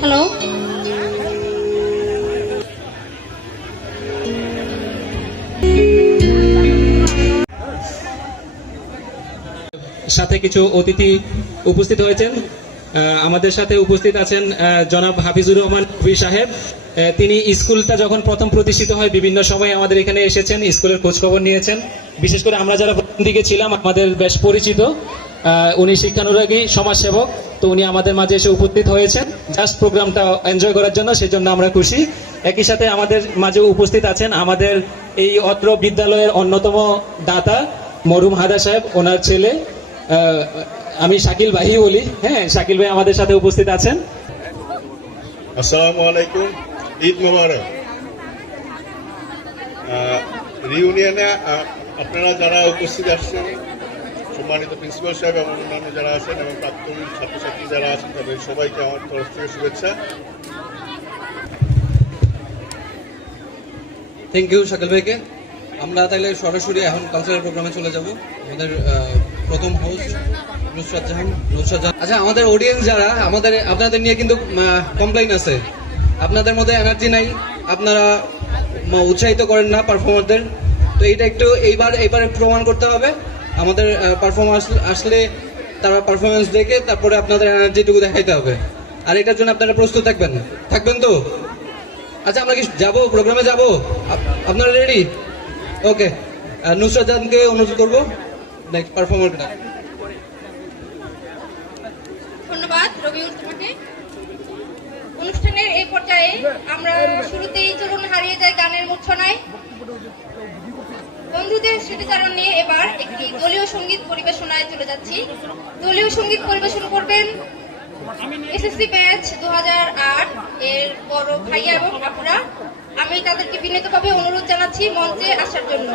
Hello সাথে কিছু অতিথি উপস্থিত হয়েছেন। আমাদের সাথে উপস্থিত আছেন জনাব হাফিজুর রহমান কবির সাহেব। তিনি স্কুলটা যখন প্রথম প্রতিষ্ঠিত হয়, বিভিন্ন সময় আমাদের এখানে এসেছেন, স্কুলের খোঁজখবর নিয়েছেন। বিশেষ করে আমরা যারা প্রথম দিকে ছিলাম, আমাদের বেশ পরিচিত। উনি শিক্ষানুরাগী, সমাজসেবক। তো উনি আমাদের মাঝে এসে উপস্থিত হয়েছেন। জাস্ট প্রোগ্রামটা এনজয় করার জন্য সেই জন্য আমরা খুশি। একই সাথে আমাদের মাঝে উপস্থিত আছেন আমাদের এই অত্র বিদ্যালয়ের অন্যতম দাতা মরুম হাদা সাহেব, ওনার ছেলে আমি শাকিল ভাই বলি। হ্যাঁ শাকিল ভাই আমাদের সাথে উপস্থিত আছেন। আসসালামু আপনারা যারা উপস্থিত আসছেন সম্মানিত প্রিন্সিপাল সাহেব এবং অন্যান্য যারা আছেন এবং প্রাক্তন ছাত্রছাত্রী যারা আছেন, তাদের সবাইকে আমার তরফ থেকে শুভেচ্ছা। থ্যাংক ইউ শাকিল ভাইকে। আমরা তাহলে সরাসরি এখন কালচারাল প্রোগ্রামে চলে যাব। আমাদের প্রথম হোস্ট নুসরাত জাহান। নুসরাত জাহান আচ্ছা আমাদের অডিয়েন্স যারা, আমাদের, আপনাদের নিয়ে কিন্তু কমপ্লেইন আছে। আপনাদের মধ্যে এনার্জি নাই। আপনারা উৎসাহিত করেন না পারফর্মারদের তো এইটা একটু এইবার এইবার প্রমাণ করতে হবে। আমাদের পারফরমেন্স আসলে তারা পারফরমেন্স দেখে তারপরে আপনাদের এনার্জিটুকু দেখাইতে হবে। আর এটার জন্য আপনারা প্রস্তুত থাকবেন থাকবেন তো? আচ্ছা আমরা কি যাব? প্রোগ্রামে যাব? আপ- আপনারা রেডি ওকে নুসরাত জাহানকে অনুরোধ করব। তোমাকে। অনুষ্ঠানের এই পর্যায়ে আমরা শুরুতেই চলুন হারিয়ে যায় গানের মূর্ছনায়। বন্ধুদের স্মৃতিচারণ নিয়ে একটি দলীয় সংগীত পরিবেশনায় চলে যাচ্ছি। দলীয় সংগীত পরিবেশন করবেন এসএসসি ব্যাচ দু হাজার আট এর বড় ভাইয়া এবং আপুরা। আমি তাদেরকে বিনীতভাবে অনুরোধ জানাচ্ছি মঞ্চে আসার জন্য।